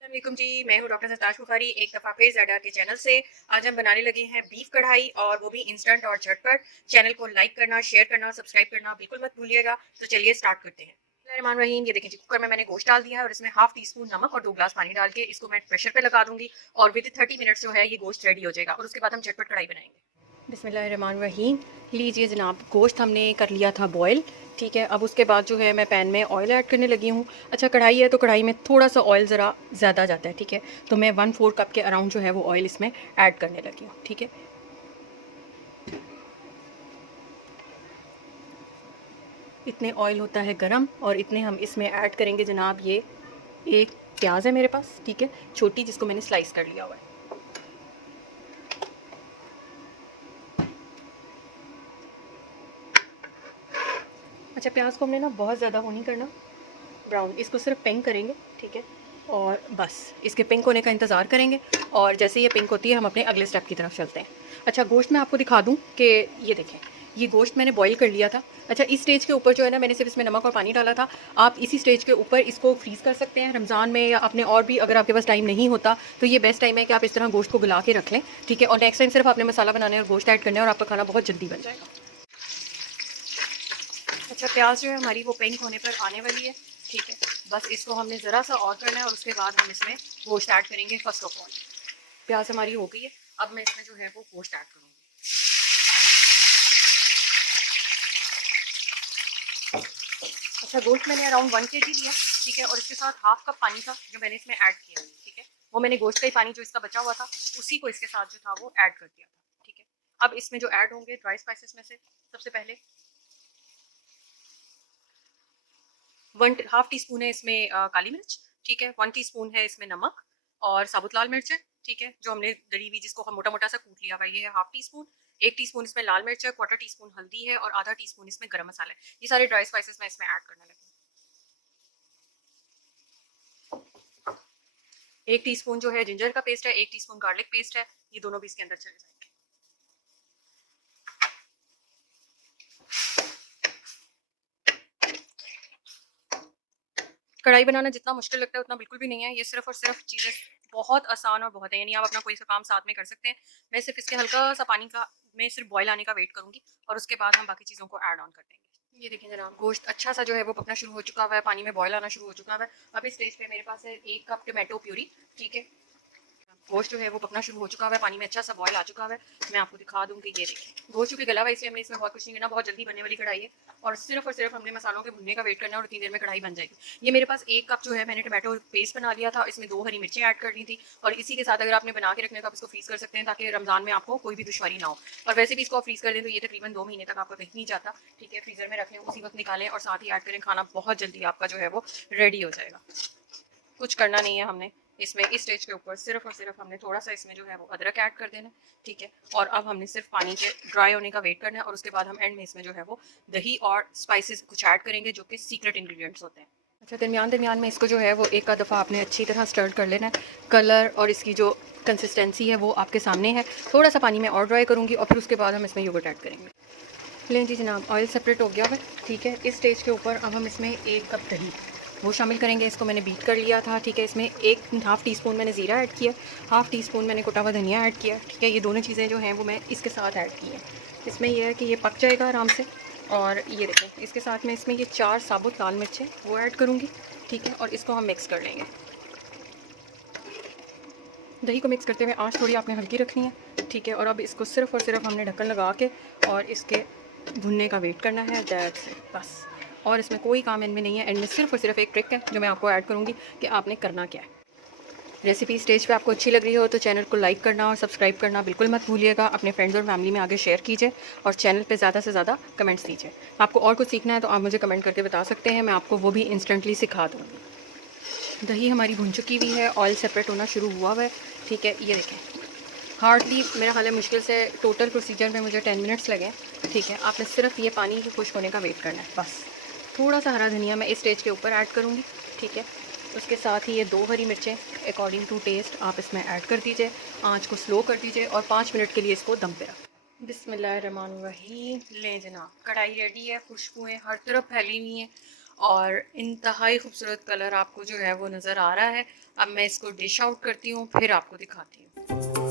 वालेकुम जी, मैं हूँ डॉक्टर सरताज बुखारी एक दफ़ा फिर ज़ेडा के चैनल से। आज हम बनाने लगे हैं बीफ कढ़ाई और वो भी इंस्टेंट और झटपट। चैनल को लाइक करना, शेयर करना, सब्सक्राइब करना बिल्कुल मत भूलिएगा। तो चलिए स्टार्ट करते हैं। बिस्मिल्लाहिर्रहमानिर्रहीम। ये देखिए जी, कुकर में मैंने गोश्त डाल दिया है और इसमें हाफ टी स्पून नमक और 2 ग्लास पानी डाल के इसको मैं प्रेशर पे लगा दूंगी और विद 30 मिनट्स जो है ये गोश्त रेडी हो जाएगा और उसके बाद हम झटपट कढ़ाई बनाएंगे। बिस्मिल्लाहिर्रहमानिर्रहीम। लीजिए जनाब, गोश्त हमने कर लिया था बॉयल। ठीक है, अब उसके बाद जो है मैं पैन में ऑयल ऐड करने लगी हूँ। अच्छा, कढ़ाई है तो कढ़ाई में थोड़ा सा ऑयल ज़रा ज़्यादा जाता है। ठीक है, तो मैं 1/4 कप के अराउंड जो है वो ऑयल इसमें ऐड करने लगी हूँ। ठीक है, इतने ऑयल होता है गरम और इतने हम इसमें ऐड करेंगे जनाब। ये एक प्याज है मेरे पास, ठीक है, छोटी, जिसको मैंने स्लाइस कर लिया हुआ है। अच्छा, प्याज को हमने ना बहुत ज़्यादा वो नहीं करना ब्राउन, इसको सिर्फ पिंक करेंगे। ठीक है, और बस इसके पिंक होने का इंतज़ार करेंगे और जैसे ये पिंक होती है हम अपने अगले स्टेप की तरफ चलते हैं। अच्छा, गोश्त मैं आपको दिखा दूँ कि ये देखें, ये गोश्त मैंने बॉईल कर लिया था। अच्छा, इस स्टेज के ऊपर जो है ना, मैंने सिर्फ इसमें नमक और पानी डाला था। आप इसी स्टेज के ऊपर इसको फ्रीज़ कर सकते हैं रमज़ान में, या आपने और भी अगर आपके पास टाइम नहीं होता तो ये बेस्ट टाइम है कि आप इस तरह गोश्त को गला के रख लें। ठीक है, और नेक्स्ट टाइम सिर्फ आपने मसाला बनाना है और गोश्त ऐड करना है और आपका खाना बहुत जल्दी बन जाएगा। अच्छा, प्याज जो है हमारी वो पिंक होने पर आने वाली है। ठीक है, बस इसको हमने ज़रा सा और करना है और उसके बाद हम इसमें गोश्त ऐड करेंगे। फर्स्ट ऑफ ऑल प्याज हमारी हो गई है, अब मैं इसमें जो है वो गोश्त ऐड करूँगी। अच्छा, गोश्त मैंने अराउंड 1 kg लिया। ठीक है, और इसके साथ हाफ कप पानी था जो मैंने इसमें ऐड किया। ठीक है, वो मैंने गोश्त का ही पानी जो इसका बचा हुआ था उसी को इसके साथ जो था वो ऐड कर दिया था। ठीक है, अब इसमें जो ऐड होंगे ड्राई स्पाइसेस में से सबसे पहले 1/2 टी स्पून है इसमें काली मिर्च। ठीक है, 1 टीस्पून है इसमें नमक और साबुत लाल मिर्च है। ठीक है, जो हमने दरी हुई जिसको हम मोटा मोटा सा कूट लिया हुआ, ये है हाफ टी स्पून। 1 टीस्पून इसमें लाल मिर्च है, 1/4 टीस्पून हल्दी है और आधा टीस्पून इसमें गरम मसाला है। ये सारे ड्राई स्पाइसेस मैं इसमें ऐड करने लगी। 1 टीस्पून जो है जिंजर का पेस्ट है, 1 टीस्पून गार्लिक पेस्ट है, ये दोनों भी इसके अंदर चले जाएंगे। कढ़ाई बनाना जितना मुश्किल लगता है उतना बिल्कुल भी नहीं है। ये सिर्फ और सिर्फ चीज़ें बहुत आसान और बहुत है, यानी आप अपना कोई सा काम साथ में कर सकते हैं। मैं सिर्फ इसके हल्का सा पानी का, मैं सिर्फ बॉयल आने का वेट करूंगी और उसके बाद हम बाकी चीज़ों को ऐड ऑन कर देंगे। ये देखिए जनाब, गोश्त अच्छा सा जो है वो पकना शुरू हो चुका हुआ है, पानी में बॉयल आना शुरू हो चुका हुआ है। अब इस स्टेज पे मेरे पास है 1 कप टमाटो प्यूरी। ठीक है, गोश्त जो है वो पकना शुरू हो चुका है, पानी में अच्छा सा बॉयल आ चुका है। मैं आपको दिखा दूँ कि ये देखिए गोश्त चूँकि गला हुआ है इसलिए हमने इसमें बहुत कुछ नहीं करना, बहुत जल्दी बनने वाली कढ़ाई है और सिर्फ हमने मसालों के भुनने का वेट करना है और इतनी देर में कढ़ाई बन जाएगी। ये मेरे पास 1 कप जो है मैंने टमाटो पेस्ट बना लिया था, इसमें 2 हरी मिर्चें ऐड करनी थी और इसी के साथ अगर आपने बना के रखने तो आप इसको फ्रीज़ कर सकते हैं ताकि रमज़ान में आपको कोई भी दुश्वारी ना हो। और वैसे भी इसको आप फ्रीज़ कर दें तो ये तकरीबन 2 महीने तक आपका कहीं नहीं जाता। ठीक है, फ्रीज़र में रख लें, उसी वक्त निकालें और साथ ही ऐड करें, खाना बहुत जल्दी आपका जो है वो रेडी हो जाएगा। कुछ करना नहीं है हमने इसमें, इस स्टेज के ऊपर सिर्फ और सिर्फ हमने थोड़ा सा इसमें जो है वो अदरक ऐड कर देना। ठीक है, और अब हमने सिर्फ पानी के ड्राई होने का वेट करना है और उसके बाद हम एंड में इसमें जो है वो दही और स्पाइसेस कुछ ऐड करेंगे जो कि सीक्रेट इंग्रेडिएंट्स होते हैं। अच्छा, दरमियान में इसको जो है वो एक आध दफ़ा आपने अच्छी तरह स्टर कर लेना है। कलर और इसकी जो कंसिस्टेंसी है वो आपके सामने है। थोड़ा सा पानी में और ड्राई करूँगी और फिर उसके बाद हम इसमें योगर्ट ऐड करेंगे। लें जी जनाब, ऑयल सेपरेट हो गया है। ठीक है, इस स्टेज के ऊपर अब हम इसमें 1 कप दही वो शामिल करेंगे। इसको मैंने बीट कर लिया था। ठीक है, इसमें 1/2 टीस्पून मैंने ज़ीरा ऐड किया, हाफ़ टीस्पून मैंने कुटा हुआ धनिया ऐड किया। ठीक है, ये दोनों चीज़ें जो हैं वो मैं इसके साथ ऐड की हैं। इसमें यह है कि ये पक जाएगा आराम से। और ये देखें, इसके साथ में इसमें ये 4 साबुत लाल मिर्चें वो ऐड करूँगी। ठीक है, और इसको हम मिक्स कर लेंगे। दही को मिक्स करते हुए आँच थोड़ी आपने हल्की रखनी है। ठीक है, और अब इसको सिर्फ और सिर्फ हमने ढक्कन लगा के और इसके भुनने का वेट करना है, दैट्स इट, बस। और इसमें कोई काम एंड में नहीं है, एंड में सिर्फ और सिर्फ एक ट्रिक है जो मैं आपको ऐड करूँगी कि आपने करना क्या है। रेसिपी स्टेज पे आपको अच्छी लग रही हो तो चैनल को लाइक करना और सब्सक्राइब करना बिल्कुल मत भूलिएगा। अपने फ्रेंड्स और फैमिली में आगे शेयर कीजिए और चैनल पे ज़्यादा से ज़्यादा कमेंट्स दीजिए। आपको और कुछ सीखना है तो आप मुझे कमेंट करके बता सकते हैं, मैं आपको वो भी इंस्टेंटली सिखा दूँगी। दही हमारी भुन चुकी हुई है, ऑयल सेपरेट होना शुरू हुआ हुआ है। ठीक है, ये देखें, हार्डली मेरा ख्याल है मुश्किल से टोटल प्रोसीजर में मुझे 10 मिनट्स लगे। ठीक है, आपने सिर्फ ये पानी के खुश्क होने का वेट करना है, बस। थोड़ा सा हरा धनिया मैं इस स्टेज के ऊपर ऐड करूँगी। ठीक है, उसके साथ ही ये 2 हरी मिर्चें अकॉर्डिंग टू टेस्ट आप इसमें ऐड कर दीजिए। आँच को स्लो कर दीजिए और 5 मिनट के लिए इसको दम पे रखें। बिस्मिल्लाहिर्रहमानिर्रहीम। लें जनाब, कढ़ाई रेडी है, खुशबुएं हर तरफ फैली हुई हैं और इंतहाई खूबसूरत कलर आपको जो है वो नज़र आ रहा है। अब मैं इसको डिश आउट करती हूँ, फिर आपको दिखाती हूँ।